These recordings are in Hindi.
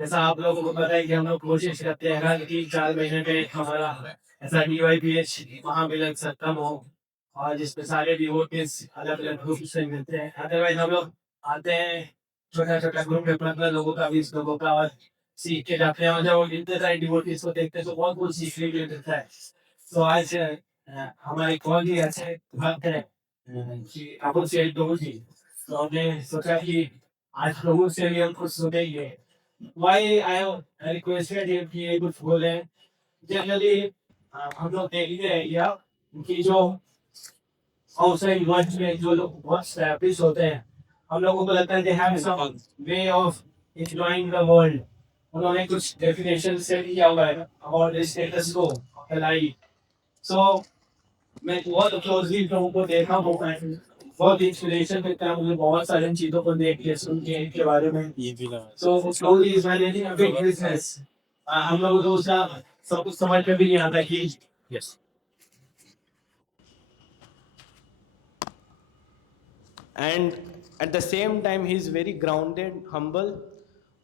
जैसा आप लोगों को पता है कि हम लोग कोशिश करते हैं हर 3-4 महीने में हमारा ऐसा DYPH महामिलन सत्संग हो और जिसमें सारे डिवोटीज अलग-अलग ग्रुप से मिलते हैं। अदरवाइज़ हम लोग आते हैं, छोटा-छोटा ग्रुप है 15 लोगों का, 20 लोगों का और सीख के जाते हैं और जब वो इतने सारे डिवोटीज को देखते हैं तो बहुत कुछ सीखने के लिए मिलता है। तो आज हमारे कौन जी ऐसे भक्त हैं कि अबू सैयद प्रभु जी, तो हमने सोचा कि आज प्रभु से भी हम कुछ सुनेंगे। Why I requested him कि ये कुछ बोले। जनरली हम लोग देखते हैं या कि जो आउटसाइड वर्ल्ड में जो लोग बहुत स्टैब्लिश होते हैं, हम लोगों को लगता है they have some way of enjoying the world। उन्होंने कुछ डेफिनेशन सेट किया हुआ है about the status quo of the life। So मैं बहुत क्लोजली लोगों को देखा हूँ, बहुत इंस्पिरेशन मिलता है मुझे बहुत सारी चीज़ों को देख के सुन के इनके बारे में। So slowly is managing a big business. हम लोगों को उसका सब कुछ समझ में भी नहीं आता कि yes and at the same time he is very grounded, humble,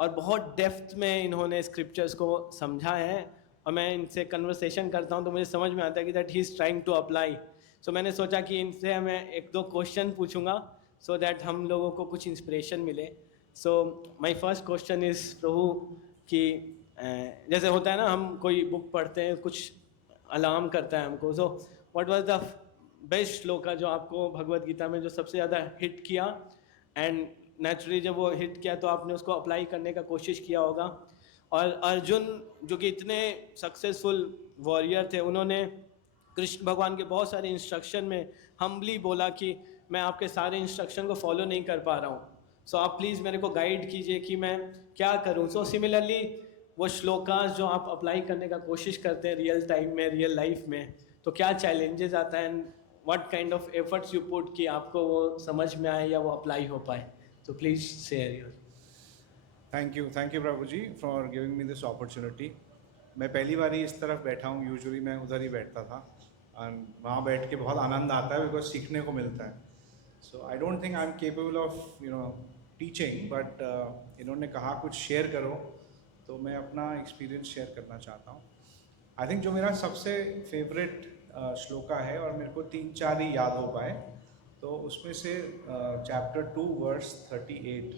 और बहुत डेप्थ में इन्होंने स्क्रिप्चर्स को समझा है। और मैं इनसे कन्वर्सेशन करता हूँ तो मुझे समझ में आता है कि that he is trying to apply. So मैंने सोचा कि इनसे मैं 1-2 क्वेश्चन पूछूंगा सो दैट हम लोगों को कुछ इंस्पिरेशन मिले। So my first question is Prabhu कि जैसे होता है ना, हम कोई बुक पढ़ते हैं, कुछ अलार्म करता है हमको। So what was the best shloka जो आपको भगवत गीता में जो सबसे ज़्यादा हिट किया, एंड नेचुरली जब वो हिट किया तो आपने उसको अप्लाई करने का कोशिश किया होगा। और अर्जुन जो कि इतने सक्सेसफुल वॉरियर थे, उन्होंने कृष्ण भगवान के बहुत सारे इंस्ट्रक्शन में हम्बली बोला कि मैं आपके सारे इंस्ट्रक्शन को फॉलो नहीं कर पा रहा हूँ, सो आप प्लीज़ मेरे को गाइड कीजिए कि मैं क्या करूँ। सो सिमिलरली वो श्लोकास जो आप अप्लाई करने का कोशिश करते हैं रियल टाइम में, रियल लाइफ में, तो क्या चैलेंजेस आता है, what kind of efforts you put कि आपको वो समझ में आए या वो अप्लाई हो पाए। तो please share your. Thank you Prabhu ji for giving me this opportunity. मैं पहली बार ही इस तरफ बैठा हूँ, यूजुअली मैं उधर ही बैठता था एंड वहाँ बैठ के बहुत आनंद आता है बिकॉज सीखने को मिलता है। So I don't think I am capable of teaching, but इन्होंने कहा कुछ शेयर करो तो मैं अपना एक्सपीरियंस शेयर करना चाहता हूँ। आई थिंक जो मेरा सबसे फेवरेट श्लोका है और मेरे को 3-4 ही याद हो पाए, तो उसमें से चैप्टर 2 वर्स 38,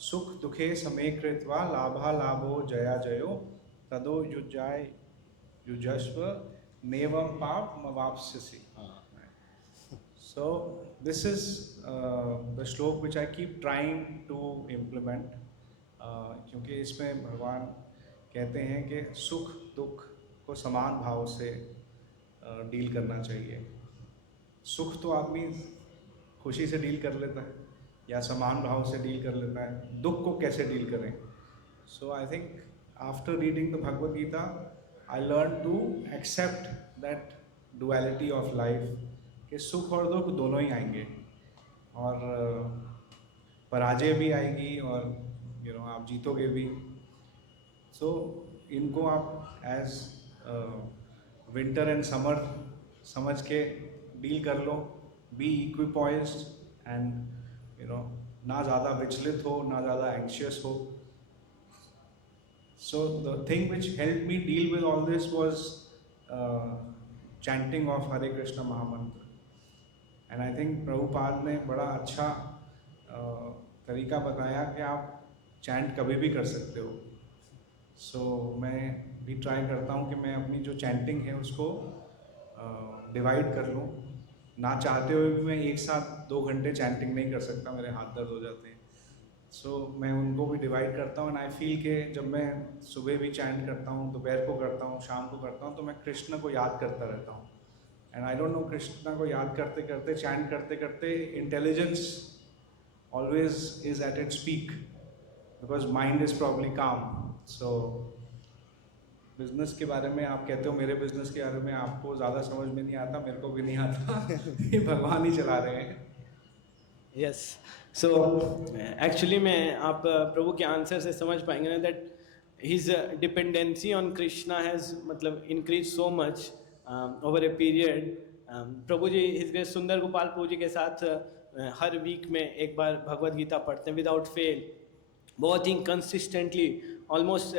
सुख दुखे समे कृत्वा लाभा लाभो जया जयो तदो युजाय युजस्व नेवम पाप मवाप्स्यसि। So this is the श्लोक which I keep trying to implement, क्योंकि इसमें भगवान कहते हैं कि सुख दुख को समान भाव से डील करना चाहिए। सुख तो आदमी खुशी से डील कर लेता है या समान भाव से डील कर लेता है, दुख को कैसे डील करें। So I think after reading the Bhagavad Gita I learn to accept that duality of life, कि सुख और दुख दोनों ही आएंगे और पराजय भी आएगी और आप जीतोगे भी। सो इनको आप एज विंटर एंड समर समझ के डील कर लो, बी इक्विपॉइज्ड एंड ना ज़्यादा विचलित हो ना ज़्यादा एंक्शियस हो। So the thing which helped me deal with all this was chanting of Hare Krishna Mahamantra, and I think Prabhupada ने बड़ा अच्छा तरीका बताया कि आप चैंट कभी भी कर सकते हो। सो मैं भी ट्राई करता हूँ कि मैं अपनी जो चैंटिंग है उसको डिवाइड कर लूँ। ना चाहते हुए भी मैं एक साथ 2 घंटे चैंटिंग नहीं कर सकता, मेरे हाथ दर्द हो जाते हैं। सो मैं उनको भी डिवाइड करता हूँ एंड आई फील कि जब मैं सुबह भी चैंट करता हूँ, दोपहर को करता हूँ, शाम को करता हूँ, तो मैं कृष्ण को याद करता रहता हूँ। And I don't know, Krishna को याद करते करते, चैंट करते करते, intelligence always is at its peak because mind is probably calm. So business के बारे में आप कहते हो, मेरे बिजनेस के बारे में आपको ज़्यादा समझ में नहीं आता, मेरे को भी नहीं आता। ये भगवान ही चला रहे हैं। यस, सो एक्चुअली मैं आप प्रभु के आंसर से समझ पाएंगे ना that his dependency on Krishna has मतलब increase so much over a period. Prabhu ji his grace Sundar Gopal प्रभु जी के साथ हर वीक में एक बार भगवत गीता पढ़ते हैं विदाउट फेल, बहुत ही कंसिस्टेंटली ऑलमोस्ट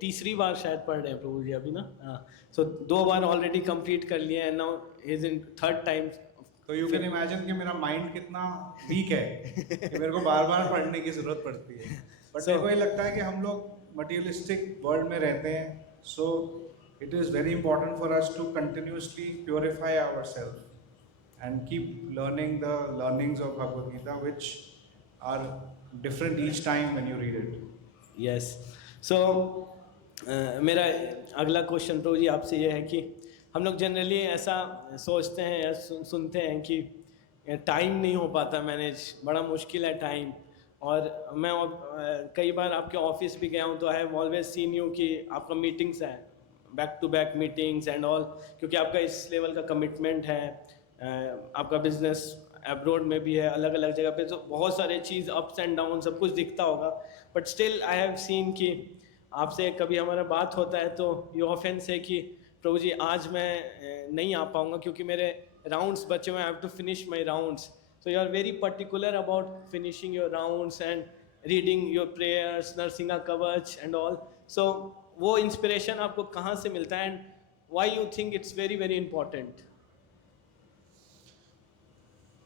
तीसरी बार शायद पढ़ रहे हैं प्रभु जी अभी ना, हाँ। सो 2 बार ऑलरेडी कंप्लीट कर लिए and now is in third time. तो यू कैन इमेजिन कि मेरा माइंड कितना वीक है कि मेरे को बार बार पढ़ने की ज़रूरत पड़ती है। बट So- मेरे को ये लगता है कि हम लोग मटीरियलिस्टिक वर्ल्ड में रहते हैं, so it is very important for us to continuously purify our self and keep learning the learnings of Bhagavad Gita which are different each time when you read it. Yes. So मेरा अगला क्वेश्चन प्रभु जी आपसे ये है कि हम लोग जनरली ऐसा सोचते हैं या सुनते हैं कि टाइम नहीं हो पाता मैनेज, बड़ा मुश्किल है टाइम। और मैं कई बार आपके ऑफिस भी गया हूँ तो I have always seen you कि आपका मीटिंग्स है, back to back meetings and all, क्योंकि आपका इस लेवल का कमिटमेंट है। आपका बिजनेस अब्रॉड में भी है, अलग अलग जगह पे, तो बहुत सारे चीज़ अप्स एंड डाउन सब कुछ दिखता होगा। But still I have scene कि आपसे कभी हमारा बात होता है तो यू ऑफन से कि प्रभु जी आज मैं नहीं आ पाऊँगा क्योंकि मेरे राउंड्स बचे हुए, I have to finish my rounds. So you are very particular about finishing your rounds and reading your prayers, Narasimha Kavach and all. सो वो इंस्पिरेशन आपको कहाँ से मिलता है and why you think it's very very important?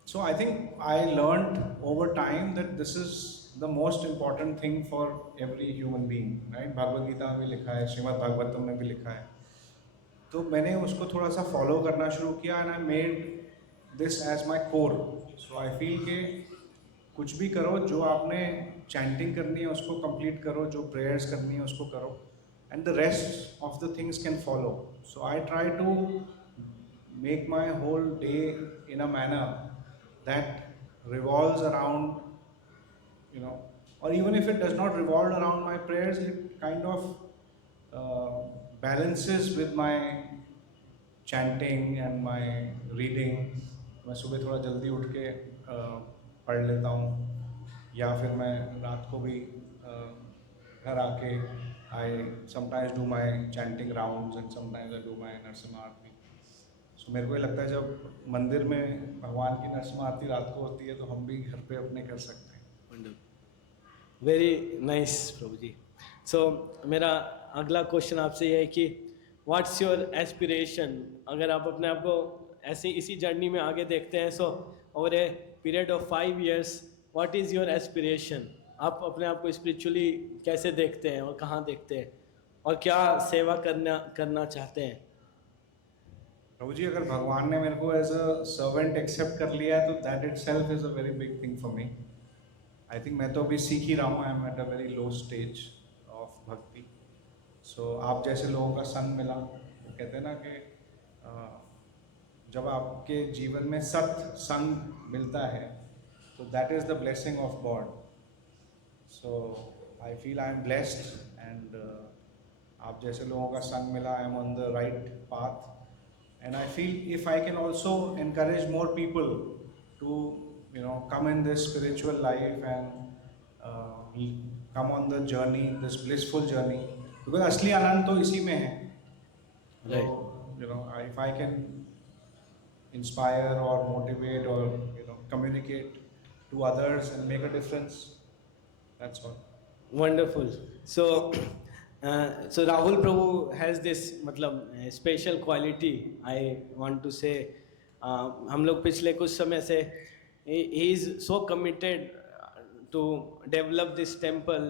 So I think I learned over time that this is the most important thing for every human being, right? Bhagavad Gita में भी लिखा है, श्रीमद् भागवतम में भी लिखा है। तो मैंने उसको थोड़ा सा फॉलो करना शुरू किया and I made this as my core. So I feel कि कुछ भी करो, जो आपने चैंटिंग करनी है उसको कंप्लीट करो, जो प्रेयर्स करनी है उसको करो, and the rest of the things can follow. So I try to make my whole day in a manner that revolves around, you know, or even if it does not revolve around my prayers, it kind of balances with my chanting and my reading. मैं सुबह थोड़ा जल्दी उठ के पढ़ लेता हूँ, या फिर मैं रात को भी घर आके I sometimes do my chanting rounds and sometimes I do my Narasimha आरती। सो मेरे को ये लगता है जब मंदिर में भगवान की नरसिम्हा आरती रात को होती है तो हम भी घर पे अपने कर सकते हैं। वेरी नाइस प्रभु जी। सो मेरा अगला क्वेश्चन आपसे ये है कि व्हाट्स योर एस्पिरेशन? अगर आप अपने आप को ऐसे इसी जर्नी में आगे देखते हैं, so over a period of 5 years what is your aspiration? आप अपने आप को स्पिरिचुअली कैसे देखते हैं और कहाँ देखते हैं और क्या सेवा करना चाहते हैं? प्रभु जी, अगर भगवान ने मेरे को एज अ सर्वेंट एक्सेप्ट कर लिया है तो that it self is a very big thing for me. I think मैं तो अभी सीख ही रहा हूँ, I am at a very low stage of भक्ति। सो आप जैसे लोगों का संग मिला, वो कहते हैं ना कि जब आपके जीवन में सत्संग मिलता है तो that is the blessing of God. So I feel I am blessed and आप जैसे लोगों का संग मिला, I am on the right path. And I feel if I can also encourage more people to, you know, come in this spiritual life and come on the journey, this blissful journey, because असली आनंद तो इसी में है। Right. So, you know, if I can inspire or motivate or, you know, communicate to others and make a difference, that's all. Wonderful. So Rahul Prabhu has this मतलब special quality I want to say. हम लोग पिछले कुछ समय से he is so committed to develop this temple,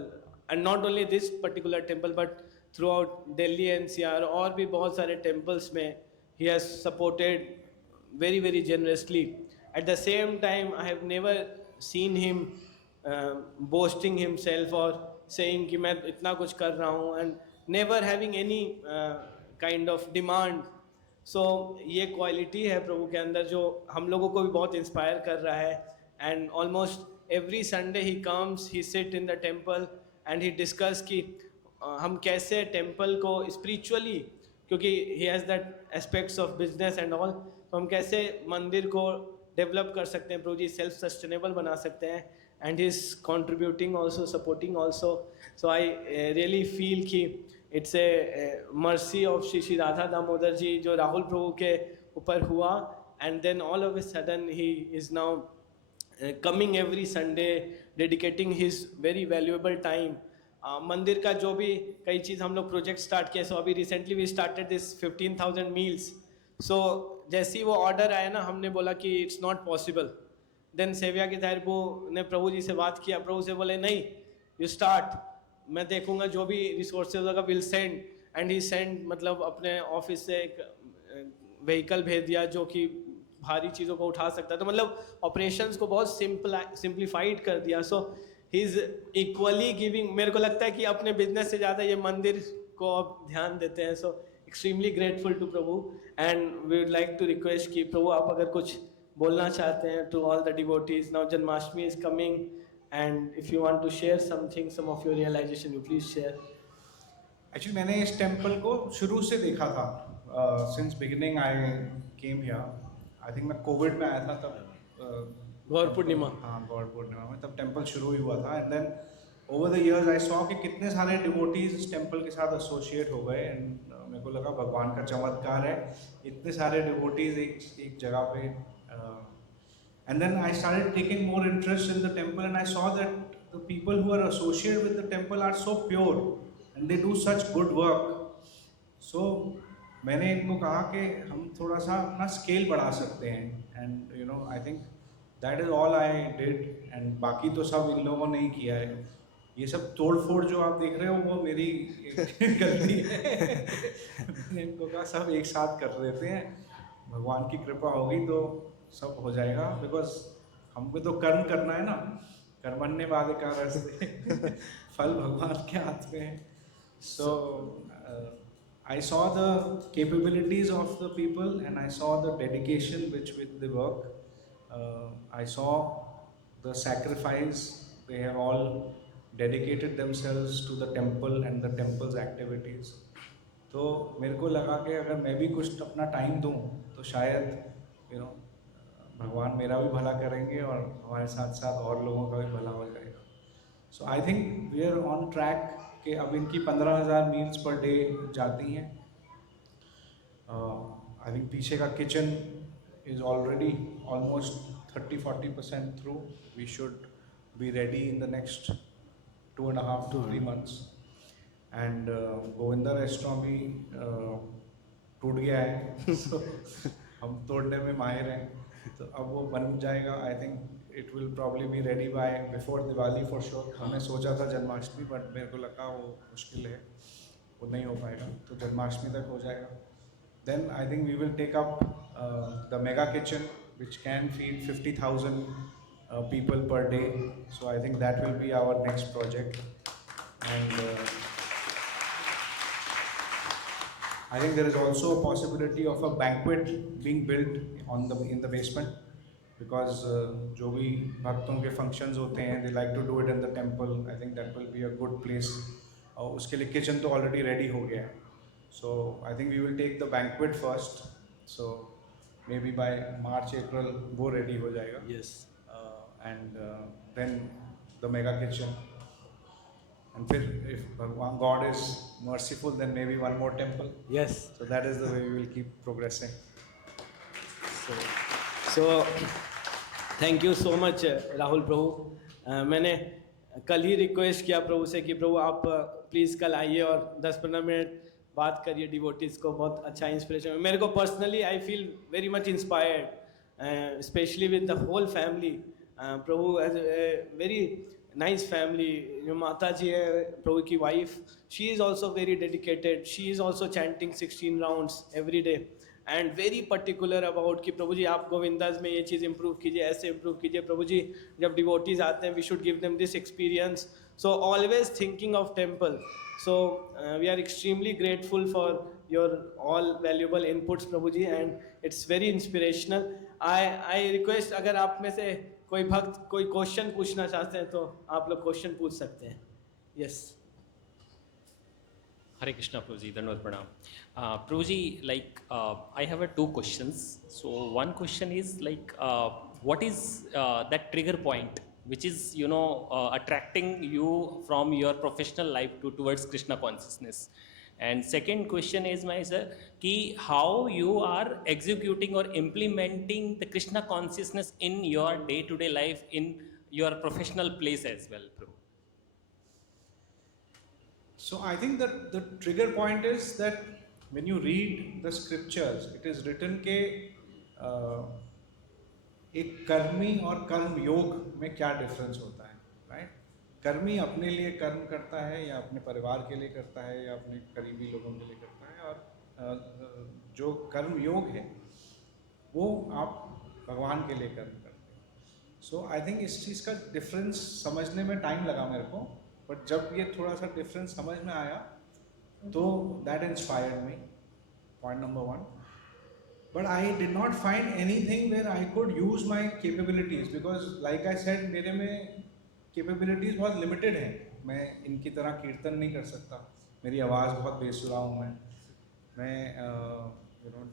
and not only this particular temple but throughout Delhi NCR और भी बहुत सारे temples में he has supported very very generously. At the same time I have never seen him boasting himself or saying कि मैं इतना कुछ कर रहा हूँ, and never having any kind of demand. So ये क्वालिटी है प्रभु के अंदर जो हम लोगों को भी बहुत इंस्पायर कर रहा है। and almost every Sunday he comes, he sit in the temple and he discuss कि हम कैसे टेम्पल को स्पिरिचुअली, क्योंकि he has that aspects of business and all, तो हम कैसे मंदिर को डेवलप कर सकते हैं प्रभु जी, सेल्फ सस्टेनेबल बना सकते हैं, and he is contributing also, supporting also. So I really feel कि it's a mercy of Shri Radha Damodar जी जो राहुल प्रभु के ऊपर हुआ, and then all of a sudden he is now coming every Sunday, dedicating his very valuable time मंदिर का जो भी कई चीज़ हम लोग प्रोजेक्ट स्टार्ट किए, सो अभी recently we started this 15,000 meals. So जैसे ही वो ऑर्डर आया ना, हमने बोला कि इट्स नॉट पॉसिबल. देन सेविया के तारिबू ने प्रभु जी से बात किया, प्रभु से बोले नहीं, यू स्टार्ट, मैं देखूंगा जो भी रिसोर्सेज होगा will send. And he send, मतलब अपने ऑफिस से एक व्हीकल भेज दिया जो कि भारी चीज़ों को उठा सकता है. तो मतलब ऑपरेशंस को बहुत सिंप्लीफाइड कर दिया. सो ही इज़ इक्वली गिविंग. मेरे को लगता है कि अपने बिजनेस से ज़्यादा ये मंदिर को अब ध्यान देते हैं. So extremely grateful to Prabhu. And we would like to request कि प्रभु आप अगर कुछ बोलना चाहते हैं to all the devotees. Now Janmashtami is coming, and if you want to share something, some of your realisation, you please share. Actually मैंने इस टेम्पल को शुरू से देखा था. Since beginning I came here. I think मैं कोविड में आया था तब. गौर पूर्णिमा. हाँ, गौर पूर्णिमा में तब टेम्पल शुरू ही हुआ था. And then over the years I saw कि कितने सारे डिवोटीज इस टेम्पल के साथ एसोसिएट हो गए. एंड मेरे को लगा भगवान का चमत्कार है, इतने सारे डिवोटीज एक जगह पे. And then I started taking more interest in the temple. And I saw that the people who are associated with the temple are so pure and they do such good work. So मैंने इनको कहा कि हम थोड़ा सा अपना स्केल बढ़ा सकते हैं. And you know I think that is all I did. And बाकी तो सब इन लोगों ने ही किया है. ये सब तोड़ फोड़ जो आप देख रहे हो वो मेरी गलती है. मैंने इनको कहा सब एक साथ कर देते हैं, भगवान की कृपा होगी तो सब हो जाएगा. बिकॉज हमको तो कर्म करना है ना, कर्मण्य वाधिकारस्ते. फल भगवान के हाथ में है. सो I saw the capabilities of the people and I saw the dedication with they work. I saw the sacrifice. They have all dedicated themselves to the temple and the temple's activities. तो मेरे को लगा कि अगर मैं भी कुछ अपना टाइम दूँ तो शायद भगवान मेरा भी भला करेंगे और हमारे साथ साथ और लोगों का भी भला हो जाएगा. So I think we are on track कि अब इनकी 15,000 मील्स पर डे जाती हैं. आई थिंक पीछे का kitchen is already almost 30-40% through. We should be ready in the next 2.5 to 3 months. And Govinda restaurant भी टूट गया है. So, हम तोड़ने में माहिर हैं. तो अब वो बन जाएगा. I think it will probably be ready bye before Diwali for sure. हमने सोचा था जन्माष्टमी, बट मेरे को लगा वो मुश्किल है, वो नहीं हो पाएगा. तो जन्माष्टमी तक हो जाएगा. Then I think we will take up the mega kitchen which can feed 50,000 people per day. So I think that will be our next project. And I think there is also a possibility of a banquet being built in the basement, because जो भी भक्तों के functions होते हैं, they like to do it in the temple. I think that will be a good place. और उसके लिए kitchen तो already ready हो गया है. So I think we will take the banquet first. So maybe by March, April वो ready हो जाएगा. Yes. And then the mega kitchen. And फिर if Bhagwan God is merciful, then maybe one more temple. Yes. So that is the way we will keep progressing. So thank you so much Rahul प्रभु. मैंने कल ही रिक्वेस्ट किया प्रभु से कि प्रभु आप प्लीज़ कल आइए और 10-15 मिनट बात करिए डिवोटीज़ को. बहुत अच्छा इंस्पिरेशन मेरे को personally. I feel very much inspired, specially with the whole family. Prabhu as a very nice family. जो माता जी है प्रभु की wife, she is also very dedicated. She is also chanting 16 rounds every day and very particular about कि प्रभु जी आप गोविंदाज में ये चीज़ इंप्रूव कीजिए, ऐसे इंप्रूव कीजिए. प्रभु जी जब डिवोटीज़ आते हैं we should give them this experience. So always thinking of temple. So we are extremely grateful for your all valuable inputs Prabhu ji, and it's very inspirational. I request अगर आप में से कोई भक्त कोई क्वेश्चन पूछना चाहते हैं तो आप लोग क्वेश्चन पूछ सकते हैं. Yes. Hare Krishna, Prabhuji, Dandavat Pranam. Prabhuji, I have 2 questions. So one question is what is that trigger point which is attracting you from your professional life towards Krishna consciousness? And second question is ki how you are executing or implementing the Krishna consciousness in your day-to-day life in your professional place as well, Prabhu. So I think that the trigger point is that when you read the scriptures, it is written के एक कर्मी और कर्म योग में क्या डिफरेंस होता है, राइट? कर्मी अपने लिए कर्म करता है या अपने परिवार के लिए करता है या अपने करीबी लोगों के लिए करता है, और जो कर्म योग है वो आप भगवान के लिए कर्म करते हैं. सो आई थिंक इस चीज़ का डिफरेंस समझने में टाइम लगा मेरे को, बट जब ये थोड़ा सा डिफरेंस समझ में आया तो that inspired me, point number one. But I did not find anything where I could use my capabilities, because like I said, मेरे में capabilities बहुत limited हैं. मैं इनकी तरह कीर्तन नहीं कर सकता, मेरी आवाज़ बहुत बेसुरा हूँ. मैं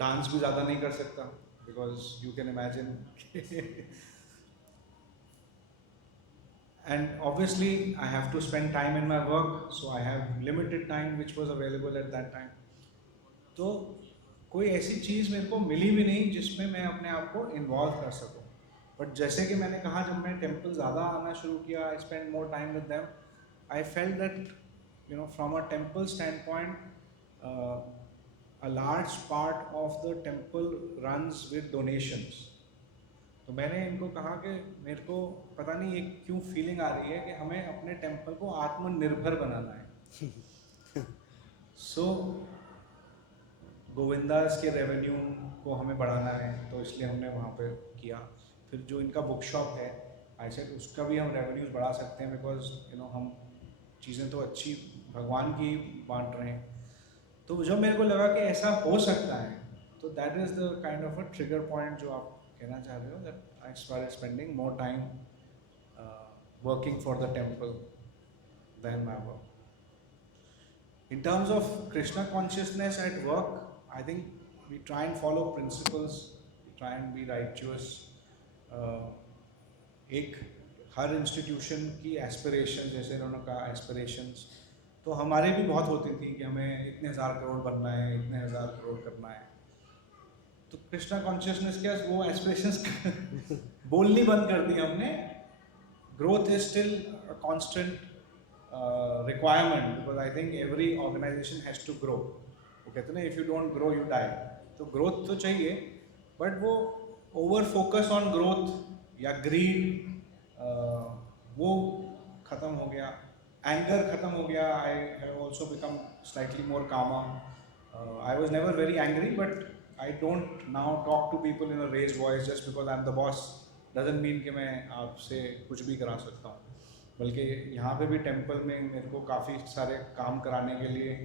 डांस भी ज़्यादा नहीं कर सकता, because you can imagine. And obviously I have to spend time in my work, so I have limited time which was available at that time. तो कोई ऐसी चीज़ मेरे को मिली भी नहीं जिसमें मैं अपने आप को इन्वॉल्व कर सकूं. बट जैसे कि मैंने कहा, जब मैं टेम्पल ज़्यादा आना शुरू किया, I spend more time with them, I felt that from a temple stand point a large part of the temple runs with donations. तो मैंने इनको कहा कि मेरे को पता नहीं ये क्यों फीलिंग आ रही है कि हमें अपने टेम्पल को आत्मनिर्भर बनाना है. सो गोविंदास के रेवेन्यू को हमें बढ़ाना है, तो इसलिए हमने वहाँ पे किया. फिर जो इनका बुक शॉप है, आई सेड उसका भी हम रेवेन्यूज़ बढ़ा सकते हैं, बिकॉज हम चीज़ें तो अच्छी भगवान की बांट रहे हैं. तो जब मेरे को लगा कि ऐसा हो सकता है, तो that is the kind of a trigger point जो आप कहना चाह रहे हो, that I started spending more time working for the temple then my work. In terms of Krishna consciousness at work, I think we try and follow principles, we try and be righteous. एक हर इंस्टीट्यूशन की एस्पिरेशन, जैसे उन्होंने कहा एस्पिरेशंस, तो हमारे भी बहुत होती थी कि हमें इतने हज़ार करोड़ बनना है, इतने हज़ार करोड़ करना है. तो कृष्णा कॉन्शियसनेस क्या, वो एस्पिरेशंस बोलनी बंद कर दी हमने. Growth is still a constant requirement, because I think every organization has to grow. वो कहते हैं ना, if you don't grow you die. तो growth तो चाहिए, but वो over focus on growth या greed वो ख़त्म हो गया. Anger ख़त्म हो गया. I have also become slightly more calmer. I was never very angry, but I don't now talk to people in a raised voice just because I'm the boss. Doesn't mean कि मैं आपसे कुछ भी करा सकता हूँ. बल्कि यहाँ पे भी टेम्पल में मेरे को काफ़ी सारे काम कराने के लिए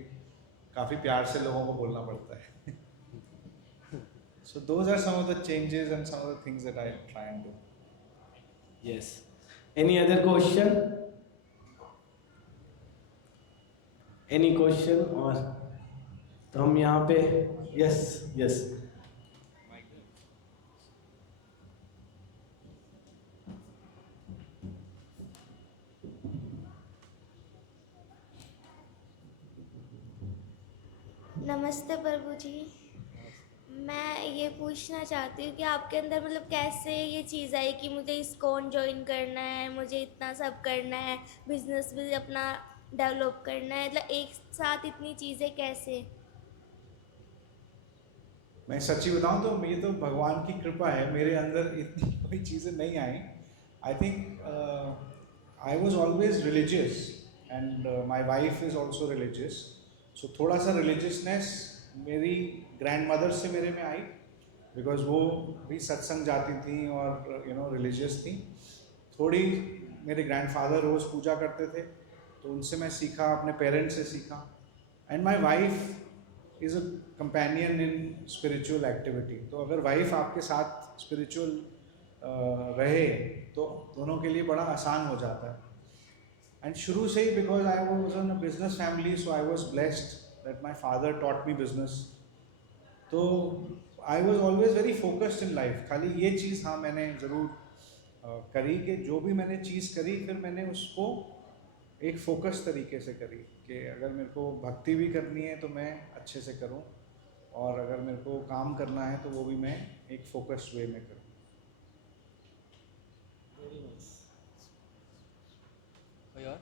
काफ़ी प्यार से लोगों को बोलना पड़ता है. So those are some of the changes and some of the things that I try and do. Yes. Any other question? Any question? और तो हम यहाँ पे yes. नमस्ते प्रभु जी. मैं ये पूछना चाहती हूँ कि आपके अंदर मतलब कैसे ये चीज़ आई कि मुझे इस्कॉन ज्वाइन करना है, मुझे इतना सब करना है, बिजनेस भी अपना डेवलप करना है, मतलब एक साथ इतनी चीज़ें कैसे? मैं सच्ची बताऊँ तो ये तो भगवान की कृपा है, मेरे अंदर इतनी कोई चीज़ें नहीं आई. I think I was always religious and my wife is also religious. So थोड़ा सा रिलीजियसनेस मेरी ग्रैंड मदर से मेरे में आई, बिकॉज वो भी सत्संग जाती थी और रिलीजियस थी. थोड़ी मेरे ग्रैंडफादर रोज़ पूजा करते थे, तो उनसे मैं सीखा, अपने पेरेंट्स से सीखा. And my wife is a companion in spiritual activity. तो अगर वाइफ आपके साथ स्पिरिचुअल रहे तो दोनों के लिए बड़ा आसान हो जाता है. एंड शुरू से ही, because I was in a business family, so I was blessed that my father taught me business. तो I was always very focused in life. खाली ये चीज़ हाँ मैंने ज़रूर करी कि जो भी मैंने चीज़ करी, फिर मैंने उसको एक फोकस तरीके से करी कि अगर मेरे को भक्ति भी करनी है तो मैं अच्छे से करूं, और अगर मेरे को काम करना है तो वो भी मैं एक फोकस्ड वे में करूं. कोई और?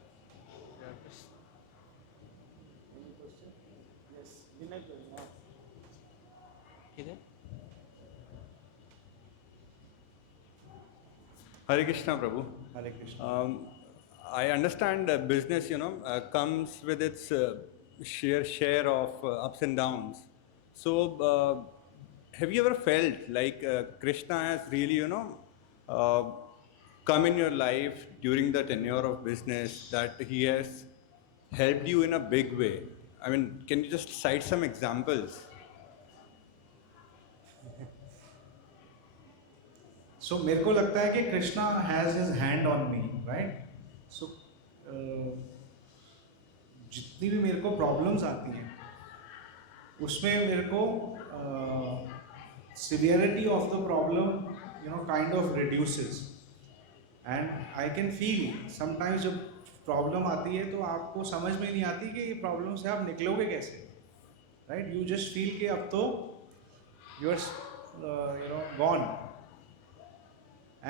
इधर Hare Krishna, Prabhu. Hare Krishna. I understand business, comes with its share of ups and downs. So, have you ever felt like Krishna has really, uh, come in your life during the tenure of business, that he has helped you in a big way? I mean, can you just cite some examples? सो मेरे को लगता है कि Krishna has his hand on me, right. So जितनी भी मेरे को प्रॉब्लम्स आती हैं उसमें मेरे को severity of the problem kind of reduces. And I can feel sometimes जब प्रॉब्लम आती है तो आपको समझ में नहीं आती कि ये प्रॉब्लम से आप निकलोगे कैसे, राइट. यू जस्ट फील कि अब तो you are gone.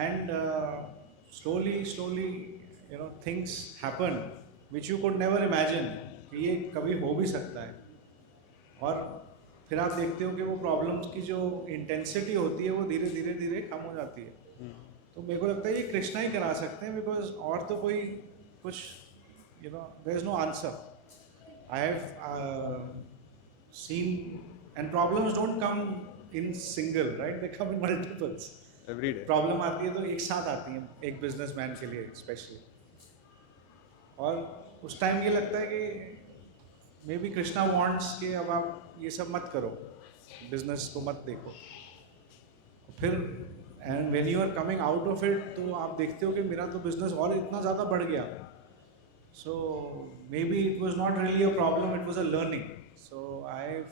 And slowly, things happen which you could never imagine कि ये कभी हो भी सकता है. और फिर आप देखते हो कि वो प्रॉब्लम्स की जो इंटेंसिटी होती है वो धीरे धीरे कम हो जाती है. तो मेरे को लगता है ये कृष्णा ही करा सकते हैं, बिकॉज और तो कोई कुछ there is no answer. I have seen and problems don't come in single, right. They come in multiples. Every day. Problem आती है तो एक साथ आती हैं, एक बिजनेसमैन के लिए स्पेशली. और उस टाइम ये लगता है कि मे बी कृष्णा वांट्स कि अब आप ये सब मत करो, बिजनेस को मत देखो. फिर and when you are coming out of it तो आप देखते हो कि मेरा तो बिजनेस और इतना ज़्यादा बढ़ गया. So maybe it was not really a problem, it was a learning. So I have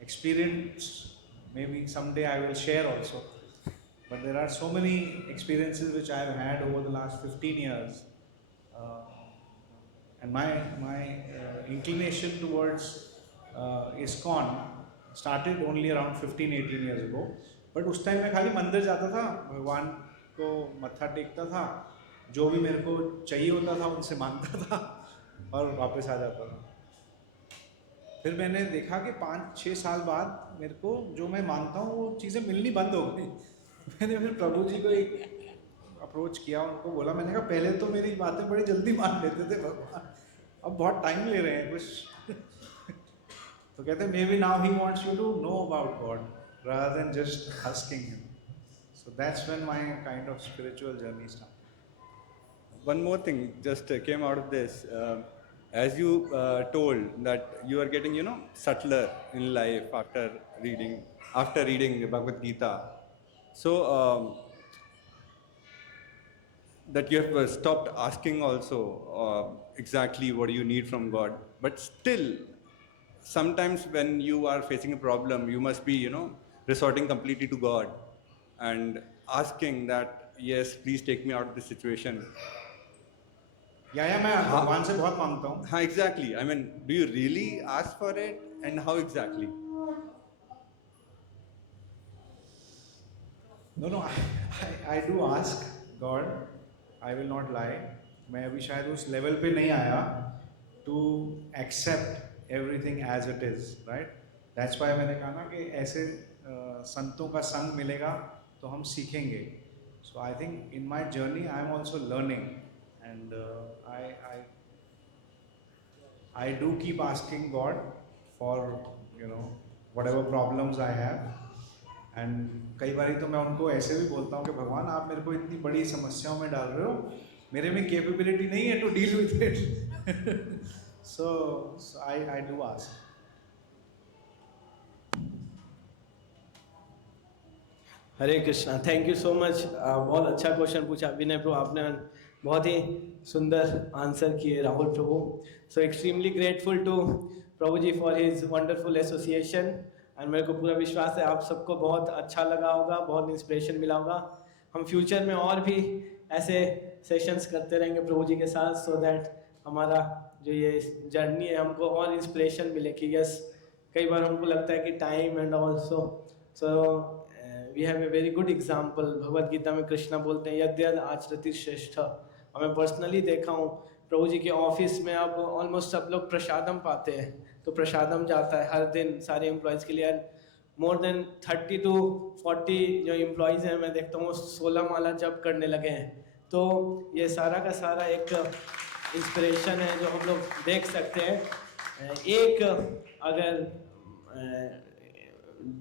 experienced. Maybe someday I will share also. But there are so many experiences which I have had over the last 15 years. And my inclination towards ISKCON started only around 15-18 years ago. But उस टाइम मैं खाली मंदिर जाता था, भगवान को मत्था टेकता था, जो भी मेरे को चाहिए होता था उनसे मांगता था और वापस आ जाता था. फिर मैंने देखा कि 5-6 साल बाद मेरे को जो मैं मानता हूँ वो चीज़ें मिलनी बंद हो गई. मैंने फिर प्रभु जी को एक अप्रोच किया, उनको बोला, मैंने कहा पहले तो मेरी बातें बड़ी जल्दी मान लेते थे भगवान, अब बहुत टाइम ले रहे हैं कुछ. तो कहते maybe now he wants you to know about God rather than just asking him. So that's when my kind of spiritual journey started. One more thing just came out of this. As you told that you are getting, subtler in life after reading Bhagavad Gita. So that you have stopped asking also exactly what you need from God. But still, sometimes when you are facing a problem, you must be, resorting completely to God and asking that, yes, please take me out of this situation. या मैं भगवान से बहुत मांगता हूँ. हाँ, exactly. I mean, do you really ask for it, and how exactly? No, I do ask God. I will not lie. मैं अभी शायद उस लेवल पे नहीं आया to accept everything as it is, right? That's why मैंने कहा ना कि ऐसे संतों का संग मिलेगा तो हम सीखेंगे. So I think in my journey I am also learning. And I do keep asking God for whatever problems I have. And कई बारी तो मैं उनको ऐसे भी बोलता हूँ कि भगवान आप मेरे को इतनी बड़ी समस्याओं में डाल रहे हो, मेरे में कैपेबिलिटी नहीं है to deal with it. so I do ask. Hare Krishna. Thank you so much. बहुत अच्छा क्वेश्चन पूछा विनय प्रभु, आपने बहुत ही सुंदर आंसर किए Rahul Prabhu. So extremely grateful to Prabhu ji for his wonderful association. And मेरे को पूरा विश्वास है आप सबको बहुत अच्छा लगा होगा, बहुत इंस्पिरेशन मिला होगा. हम फ्यूचर में और भी ऐसे सेशंस करते रहेंगे प्रभु जी के साथ, सो दैट हमारा जो ये जर्नी है हमको और इंस्पिरेशन मिले कि यस, कई बार हमको लगता है कि time and also so we have a very good example. Bhagavad Gita में कृष्णा बोलते हैं यद्यद आचरति श्रेष्ठ. मैं पर्सनली देखा हूँ प्रभु जी के ऑफिस में अब ऑलमोस्ट सब लोग प्रसादम पाते हैं, तो प्रसादम जाता है हर दिन सारे एम्प्लॉयज़ के लिए। मोर देन 30 to 40 जो एम्प्लॉयज़ हैं मैं देखता हूँ 16 माला जप करने लगे हैं। तो ये सारा का सारा एक इंस्पिरेशन है जो हम लोग देख सकते हैं। एक अगर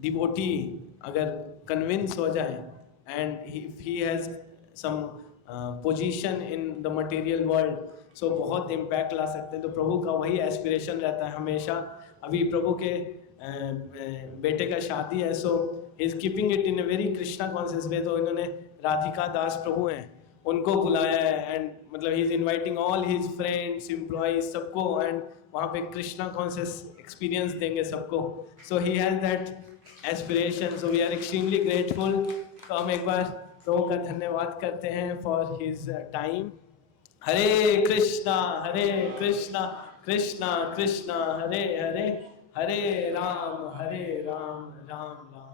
डिवोटी अगर कन्विंस हो जाए and he has some position in the material world, so बहुत इम्पैक्ट ला सकते हैं। तो प्रभु का वही एस्पिरेशन रहता है हमेशा। अभी प्रभु के बेटे का शादी है, so is keeping it in a very Krishna conscious way. तो इन्होंने राधिका दास प्रभु हैं उनको बुलाया है एंड मतलब he is inviting all his friends employees सबको, एंड वहाँ पे कृष्णा कॉन्शियस एक्सपीरियंस देंगे सबको। So he has that aspiration, so we are extremely grateful. तो हम एक बार प्रभु का धन्यवाद करते हैं for his time. Hare Krishna Krishna Krishna Hare Hare, Hare Ram Ram Ram.